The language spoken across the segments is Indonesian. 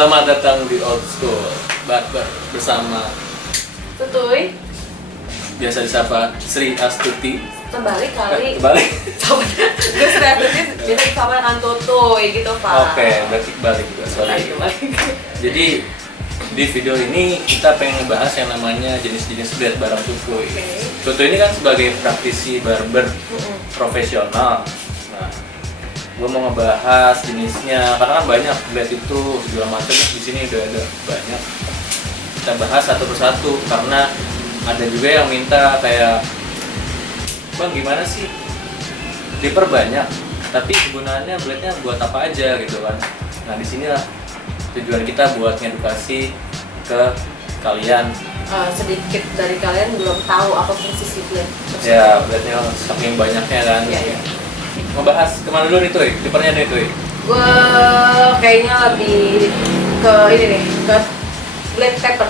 Selamat datang di Old School Barber bersama Tutuy. biasa disapa Sri Astuti. Terbalik kali. Terbalik. Gue Sri Astuti biasa disapa dengan Tutuy gitu Pak. Oke, berarti balik juga. Sorry. Jadi di video ini kita pengen ngebahas yang namanya jenis-jenis blade barang Tutuy. Tutuy ini kan sebagai praktisi barber profesional. Nah, gue mau ngebahas jenisnya karena kan banyak blade itu segala macam di sini udah ada banyak. Kita bahas satu persatu karena ada juga yang minta kayak, bang gimana sih clipper banyak tapi kegunaannya blade-nya buat apa aja gitu kan. Nah disinilah tujuan kita buat ngedukasi ke kalian. Sedikit dari kalian belum tahu apa fungsi si blade. Ya blade-nya saking banyaknya kan. Iya. Ngebahas kemana dulu nih Tuy? Clippernya nih Tuy? Gue kayaknya lebih ke ini nih, ke blade taper,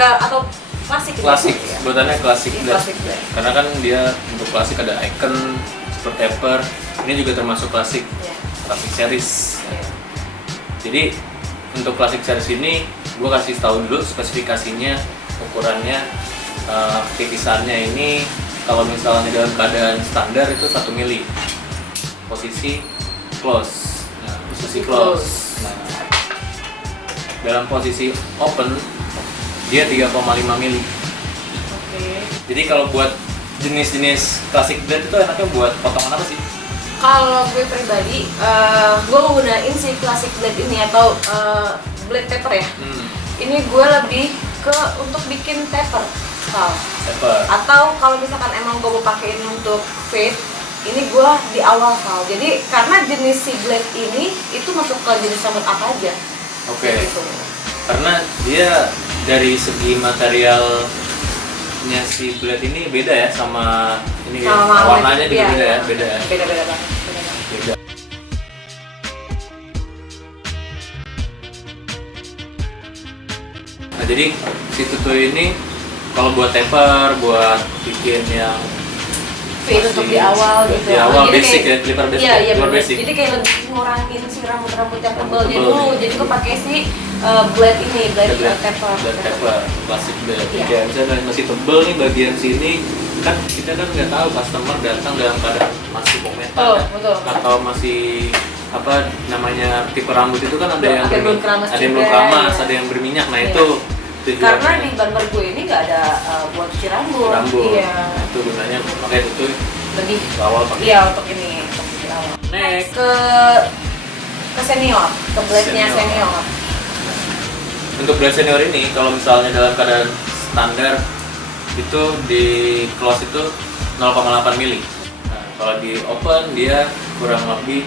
atau klasik. Klasik, Ya. sebutannya klasik Iya, blade. klasik blade. Karena kan dia untuk klasik ada icon, super taper. Ini juga termasuk klasik, Iya. klasik series. Iya. Jadi untuk klasik series ini gue kasih tahu dulu spesifikasinya, ukurannya, tipisannya ini. Kalau misalnya dalam keadaan standar itu 1 mili, posisi close. Nah, posisi close. Nah, dalam posisi open dia 3,5 mili. Oke. Jadi kalau buat jenis-jenis klasik blade itu enaknya buat potongan apa sih? Kalau gue pribadi, gue gunain si classic blade ini atau blade taper ya. Ini gue lebih ke untuk bikin taper, Taper. atau kalau misalkan emang gue mau pakein untuk fade, ini gue di awal Jadi karena jenis si blade ini itu masuk ke jenis rambut apa aja. Oke. Gitu. Karena dia dari segi materialnya si blade ini beda ya sama ini ya. Sama Warnanya juga iya, beda ya, iya. beda ya. Beda banget. Beda. Nah, jadi si Tutuy ini kalau buat taper, buat bikin yang Fade untuk di awal gitu. Di awal Jadi basic kayak- ya, clipper basic. Iya, Clipper bener. basic. Jadi kayak lebih ngurangin si rambut-rambut yang tebalnya Tebel dulu. nih. Jadi gue pakai si blade ini, blade taper. Blade taper, klasik blade. Iya. Kayak misalnya masih tebel nih bagian sini, kan kita kan nggak tahu customer datang dalam keadaan masih komentar Betul, ya. betul. Atau masih apa namanya tipe rambut itu kan ada yang Ada yang belum keramas ada yang belum juga, keramas, iya. ada yang berminyak. Nah Iya. itu tujuannya. Karena di barber gue ini nggak ada buat cuci rambut. rambut. Iya. Itu gunanya makanya itu Lebih. awal pakai. Iya untuk ini, untuk cuci rambut. Next. Ke senior, ke blade-nya Senior. senior. Untuk blade senior ini kalau misalnya dalam keadaan standar itu di close itu 0,8 mili. Nah, kalau di open dia kurang lebih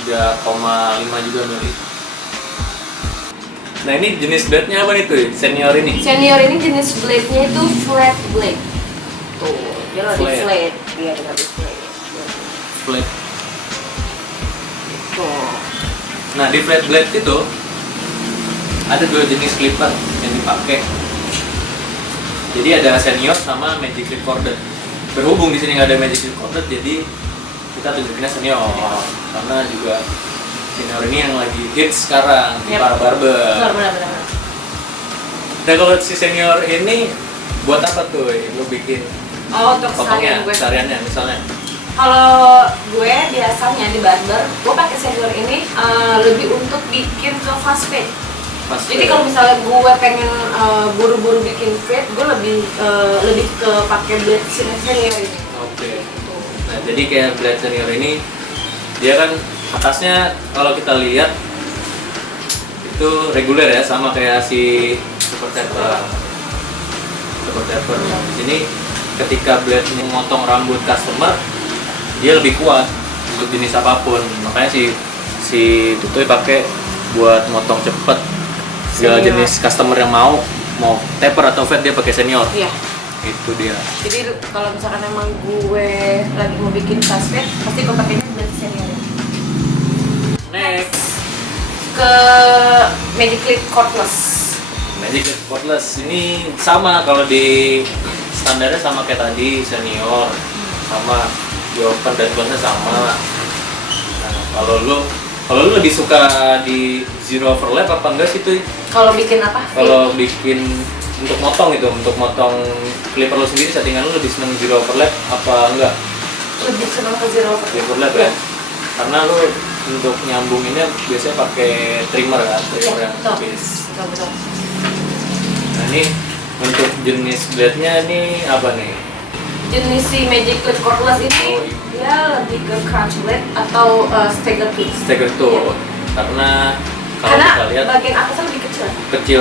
3,5 juga mili. Nah ini jenis blade-nya apa nih tuh? Senior ini? Senior ini jenis blade-nya itu flat blade. Tuh, dia lebih Flat. flat. Dia lebih flat. Blade. Tuh. Nah di flat blade itu ada 2 jenis clipper yang dipakai. Jadi ada senior sama magic clip corded. Berhubung di sini nggak ada magic clip corded, jadi kita tunjukinnya senior. Karena juga senior ini yang lagi hits sekarang di Yep. para barber. Benar. Nah kalau si senior ini buat apa tuh? Lu bikin Oh, untuk potongnya, seharian gue. sehariannya misalnya? Kalau gue biasanya di barber, gue pakai senior ini lebih untuk bikin ke fast fade. Pas Jadi kalau misalnya gue pengen buru-buru bikin fade, gue lebih ke pakai blade senior ini. Oke. Nah jadi kayak blade senior ini dia kan atasnya kalau kita lihat itu reguler ya, sama kayak si super taper. Super taper. Di sini ketika blade memotong rambut customer dia lebih kuat untuk jenis apapun. Makanya si Tutuy pakai buat motong cepet. Segala Senior. jenis customer yang mau taper atau fade dia pakai senior. Iya. Itu dia. Jadi kalau misalkan emang gue lagi mau bikin fast fade, pasti gue pakainya blade senior ini. Next. Ke magic clip cordless. Magic Clip cordless ini sama kalau di standarnya sama kayak tadi senior, sama di open dan close-nya sama. Nah, kalau lu Kalau lu lebih suka di zero overlap apa enggak sih tuh? Kalau bikin apa? Kalau bikin untuk motong clipper lu sendiri, settingan lu lebih seneng zero overlap apa enggak? Lebih senang ke zero Overlap ya? Karena lu untuk nyambunginnya biasanya pakai trimmer kan? Trimmer yang tipis. Betul. Nah ini untuk jenis blade-nya ini apa nih? Jenis si Magic Clip Cordless ini dia lebih ke crunch blade atau stagger tooth. Stagger tooth. Karena kalau kita lihat bagian atasnya lebih kecil.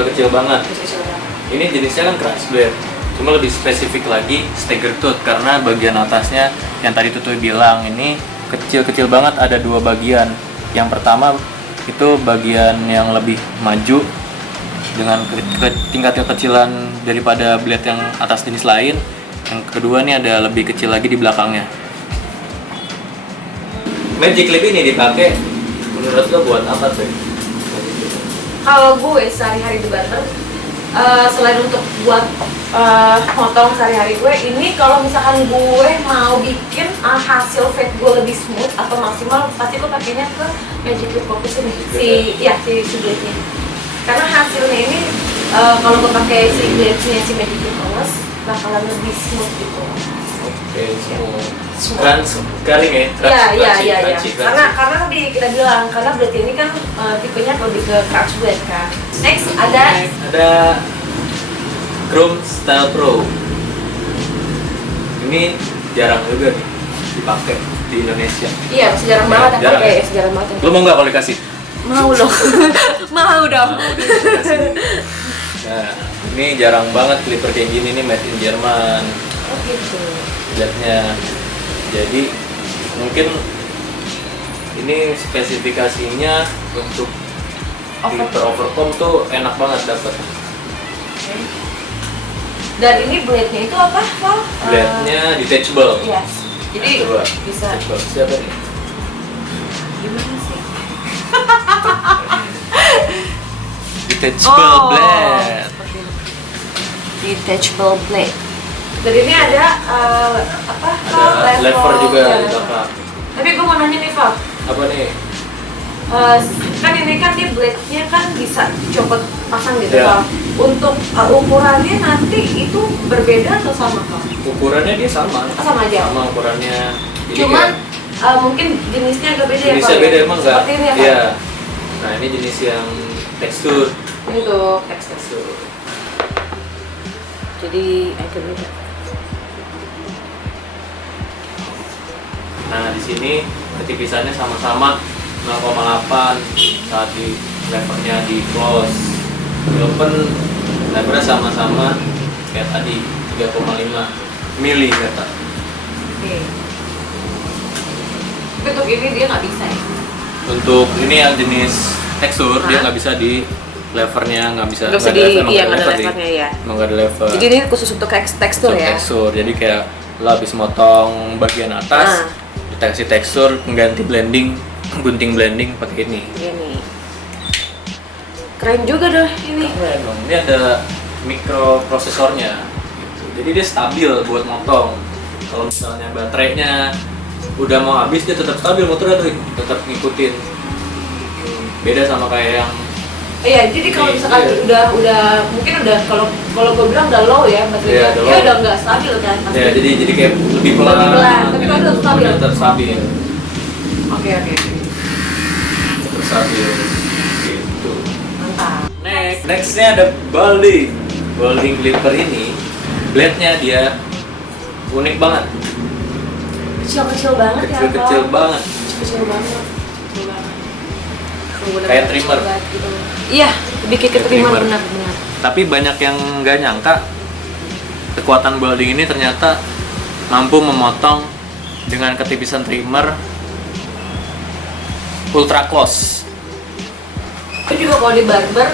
Kecil banget. Kecil banget. Ini jenisnya kan crunch blade. Cuma lebih spesifik lagi stagger tooth karena bagian atasnya yang tadi Tutuy bilang ini kecil banget, ada dua bagian. Yang pertama itu bagian yang lebih maju dengan tingkat kekecilan daripada blade yang atas jenis lain. Yang kedua nih ada lebih kecil lagi di belakangnya. Magic Clip ini dipakai menurut lo buat apa tuh? Kalau gue sehari-hari di barber, selain untuk buat motong sehari-hari gue, ini kalau misalkan gue mau bikin hasil fade gue lebih smooth atau maksimal, pasti gue pakainya ke Magic Clip Focus ini, si blade-nya. Karena hasilnya ini kalau gue pakai si blade-nya si Magic Clip Focus bakalan lebih smooth gitu. Oke, crunch garing ya? Iya. Karena tadi kita bilang karena blade ini kan tipenya lebih ke crunch blade kan. Next ada Chrome Style Pro. Ini jarang juga nih dipakai di Indonesia. Iya, jarang banget yang pakai, jarang banget. Lu mau nggak kalau dikasih? Mau loh. Mau dong. Nah, ini jarang banget clipper kayak gini nih, made in Jerman. Oh gitu. Lihatnya. Jadi mungkin ini spesifikasinya untuk clipper overcomb tuh enak banget dapat. Okay. Dan ini blade-nya itu apa, Val? Blade-nya detachable. Yes. Jadi coba. bisa. Siapa nih? Gimana sih? Detachable blade. Detachable blade. Dan ini ada Ada lever juga di belakang. Tapi gue mau nanya nih, Val. Apa nih? Kan ini kan dia blade-nya kan bisa copot pasang gitu, Ya. Val. Untuk ukurannya nanti itu berbeda atau sama, Val? Ukurannya dia sama. Sama aja. Sama ukurannya. Jadi Cuman kayak mungkin jenisnya agak beda ya, jenisnya Val, beda ya? emang nggak? Seperti ini ya, Val? Iya. Nah ini jenis yang tekstur. Untuk tekstur. Jadi agak beda. Nah di sini ketipisannya sama-sama 0,8 saat di levernya di close. Walaupun levernya sama-sama kayak tadi 3,5 mili kata. Oke. Tapi untuk ini dia nggak bisa ya? Untuk ini yang jenis tekstur dia nggak bisa di levernya, nggak bisa Nggak bisa nggak ada lever, iya, nggak nggak ada lever di- levernya ya. emang nggak ada lever. Jadi ini khusus untuk tekstur Untuk ya? tekstur, jadi kayak lo habis motong bagian atas, dikasih tekstur, mengganti blending, gunting blending pakai ini. Ini keren juga deh ini. Keren dong, ini ada mikroprosesornya gitu. Jadi dia stabil buat motong. Kalau misalnya baterainya udah mau habis, dia tetap stabil motornya tuh, tetap ngikutin. Beda sama kayak yang Iya, jadi kalau misalkan Iya. udah mungkin udah kalau gue bilang udah low ya baterainya, Iya, udah dia low. udah nggak stabil kan pasti. ya jadi kayak lebih pelan. Lebih pelan, tapi kalau tetap stabil. Tetap stabil. Oke. Tetap stabil. Gitu. Mantap. Nextnya ada balding clipper ini, blade-nya dia unik banget, Kecil banget ya. kecil banget. Kecil banget. Kayak trimmer. Gitu. Iya, lebih kayak Kayak trimmer trimmer. benar. Tapi banyak yang nggak nyangka kekuatan balding ini ternyata mampu memotong dengan ketipisan trimmer ultra close. Aku juga kalau di barber,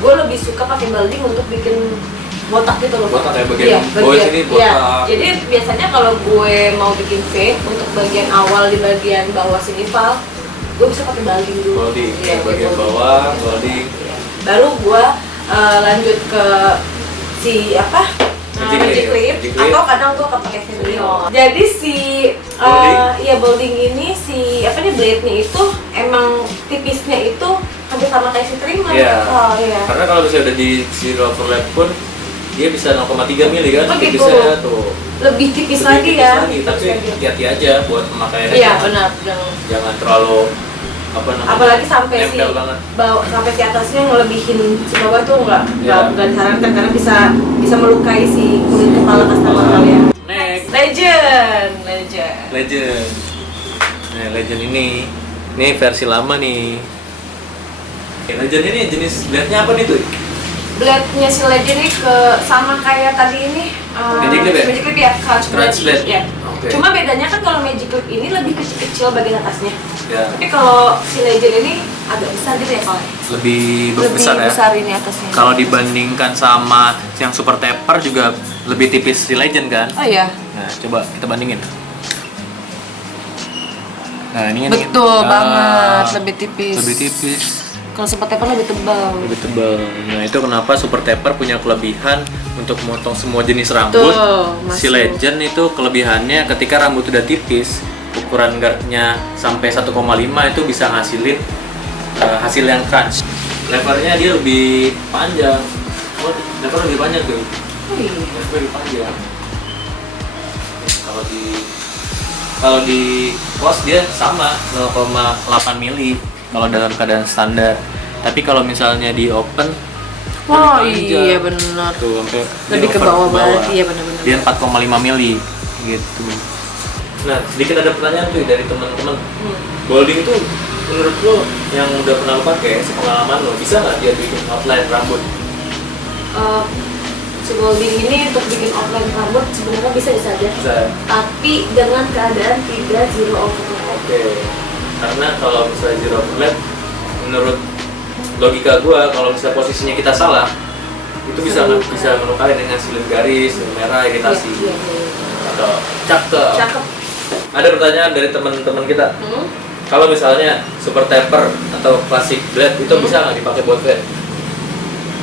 gue lebih suka pakai balding untuk bikin botak gitu loh. Botak ya, bagian Iya, bawah sini botak. Iya. Jadi biasanya kalau gue mau bikin fade untuk bagian awal di bagian bawah sini Val, gue bisa pakai balding dulu. Balding, Iya, bagian balding. bawah, balding. Iya. Baru gue lanjut ke si apa Magic Clip, atau kadang gue pakai Senior. Jadi si balding ini si blade-nya itu emang tipisnya itu hampir sama kayak si trimmer. Oh iya. Karena kalau misalnya udah di zero overlap pun dia bisa 0,3 mili kan, tipisnya tuh lebih tipis lagi ya. Tapi hati-hati aja buat pemakaiannya. Iya benar. Jangan terlalu apalagi sampai si atasnya ngelebihin si bawah tuh nggak disarankan karena bisa melukai si kulit kepala customer kalian. Next. Legend. Nah, Legend ini versi lama nih. Legend ini jenis blade-nya apa nih tuh? Blade-nya si Legend ini sama kayak tadi ini Magic Clip ya, Crunch Blade. Ya. Okay. Cuma bedanya kan kalau Magic Clip ini lebih kecil bagian atasnya. Ya. Tapi kalau si Legend ini agak besar gitu ya kalau. Lebih besar ya. Besar ini atasnya. Kalau dibandingkan sama yang Super Taper juga lebih tipis si Legend kan? Oh iya. Nah, coba kita bandingin. Nah, ini betul banget, lebih tipis. Kalau Super Taper lebih tebal. Nah, itu kenapa Super Taper punya kelebihan untuk memotong semua jenis rambut. Si Legend itu kelebihannya ketika rambut udah tipis, ukuran guardnya sampai 1,5 itu bisa ngasilin hasil yang crunch. Levernya dia lebih panjang. Lever lebih panjang tuh. Lever lebih panjang. Kalau di close dia sama 0,8 mili kalau dalam keadaan standar. Tapi kalau misalnya di open, iya benar. Tuh sampai lebih ke bawah banget. Iya benar. Dia 4,5 mili gitu. Nah, sedikit ada pertanyaan tuh dari teman-teman. Balding itu menurut lo yang udah pernah lo pakai, sepengalaman lo, bisa nggak dia bikin outline rambut? Si balding ini untuk bikin outline rambut sebenarnya bisa aja. Tapi dengan keadaan tidak zero overlap. Oke. Karena kalau misalnya zero overlap, menurut logika gua, kalau misalnya posisinya kita salah, itu bisa melukai dengan silin garis, merah, iritasi. Iya. Atau cakep. Ada pertanyaan dari teman-teman kita. Kalau misalnya Super Taper atau Classic Blade itu bisa nggak dipakai buat fade?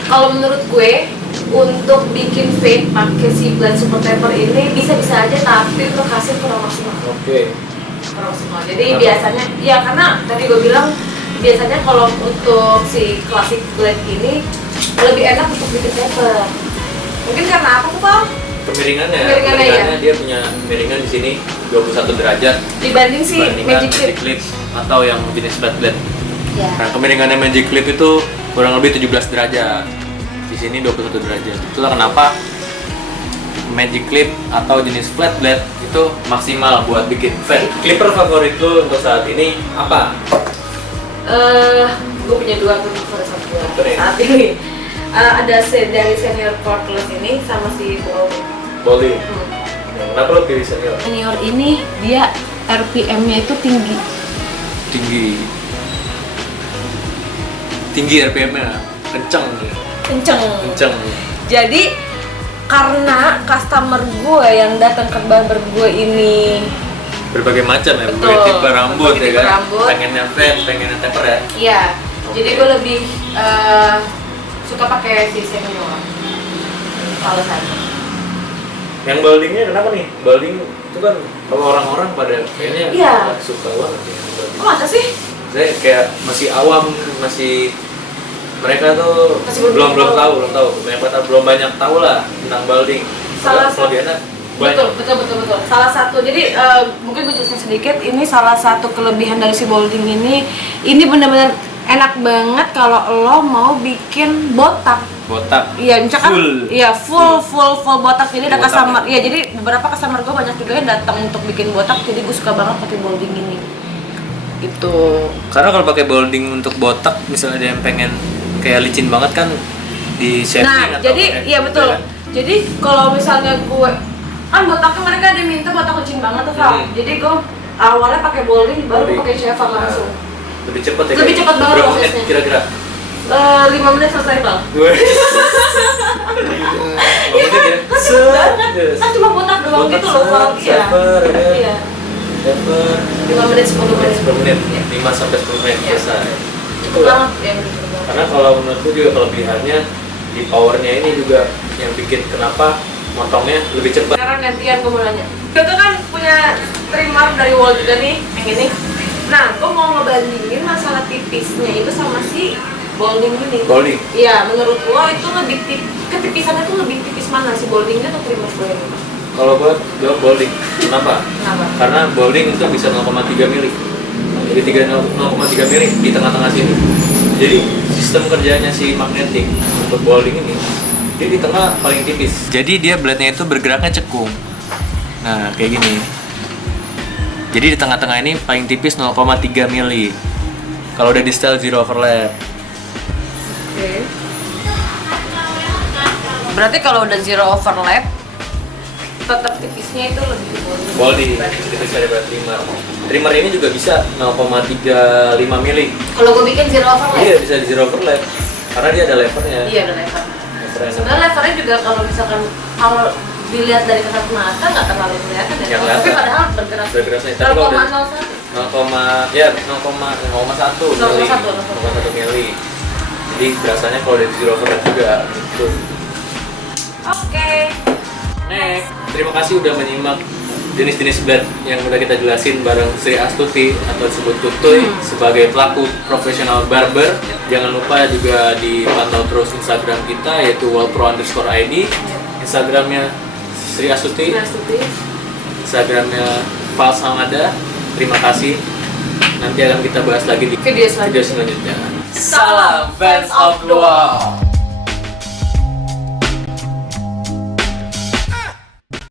Kalau menurut gue, untuk bikin fade pakai si Blade Super Taper ini bisa aja, tapi untuk hasil kurang maksimal. Oke. Jadi biasanya ya karena tadi gue bilang biasanya kalau untuk si Classic Blade ini lebih enak untuk bikin taper. Mungkin karena apa tuh Pak? Kemiringannya dia punya kemiringan di sini 21 derajat dibanding si Magic Clip atau yang jenis flat blade. Ya. Nah, kemiringannya Magic Clip itu kurang lebih 17 derajat. Di sini 21 derajat. Itulah kenapa Magic Clip atau jenis flat blade itu maksimal buat bikin fade. Clipper favorit lo untuk saat ini apa? Gue punya dua tuh favorit saat ini. Ada dari Senior Cordless ini sama si Balding. Kenapa lo pilih Senior? Senior ini dia RPM-nya itu tinggi RPM-nya, kenceng. Jadi karena customer gue yang datang ke barber gue ini berbagai macam ya, berbagai tipe rambut ya kan. Pengennya fade, pengennya taper ya. Iya. Jadi gue lebih suka pakai si Senior. Kalau saya. Yang baldingnya kenapa nih? Balding itu kan kalau orang-orang pada kayaknya suka banget ya. Oh, masa sih? Saya kayak masih awam, mereka tuh belum tahu. Mereka belum banyak tahu lah tentang balding. Betul. Salah satu, jadi mungkin gue jelasin sedikit. Ini salah satu kelebihan dari si balding ini. Ini benar-benar enak banget kalau lo mau bikin botak. Iya, misalkan full botak. Jadi ada customer, ya jadi beberapa customer gue banyak juga yang datang untuk bikin botak. Jadi gue suka banget pakai balding ini. Gitu. Karena kalau pakai balding untuk botak, misalnya ada yang pengen kayak licin banget kan di shaving atau jadi iya betul. Kan? Jadi kalau misalnya gue kan botaknya mereka ada yang minta botak licin banget tuh Kak. Jadi gue awalnya pakai balding baru pakai shaver langsung. Lebih cepat ya? Lebih cepat banget prosesnya. Berapa menit kira-kira? 5 menit selesai Pak. 5 menit ya? Kan cuma botak doang gitu loh Pak. Iya. 5 menit 10 menit. 5 sampai 10 menit selesai. Cepet banget ya. Karena kalau menurutku juga kelebihannya di powernya ini juga yang bikin kenapa motongnya lebih cepat. Sekarang gantian gue mau nanya. Gue tuh kan punya trimmer dari Wall juga nih, yang ini. Nah, gue mau ngebandingin masalah tipisnya itu sama si Bolding ini. Bolding? Iya, menurut lo itu ketipisannya tuh lebih tipis mana, si Boldingnya atau trimmer gue ini? Kalau buat Bolding, kenapa? Kenapa? Karena Bolding itu bisa 0,3 mili. Jadi 0,3 mili di tengah-tengah sini. Jadi sistem kerjanya si magnetic untuk Bolding ini, dia di tengah paling tipis. Jadi dia blade-nya itu bergeraknya cekung. Nah, kayak gini. Jadi di tengah-tengah ini paling tipis 0,3 mili. Kalau udah di style zero overlap. Oke. Berarti kalau udah zero overlap, tetap tipisnya itu lebih Bolding, tipis daripada trimmer. Trimmer ini juga bisa 0,35 mili. Kalau gue bikin zero overlap? Iya, bisa di zero overlap. Karena dia ada levernya. Iya, ada lever. Levernya. Sebenarnya levernya juga kalau misalkan kalau dilihat dari kasat mata nggak terlalu kelihatan ya. Nggak kelihatan. Tapi padahal bergerak. Bergeraknya. Tapi kalau udah 0,1 mili. Jadi berasanya kalau dari zero overlap juga gitu. Oke. Next, terima kasih udah menyimak jenis-jenis blade yang udah kita jelasin bareng Sri Astuti atau disebut Tutuy sebagai pelaku profesional barber. Jangan lupa juga dipantau terus Instagram kita yaitu wallpro_id, Instagramnya Sri Astuti, Instagramnya Fals Hamada. Terima kasih. Nanti akan kita bahas lagi di video selanjutnya. Salam fans of the wall.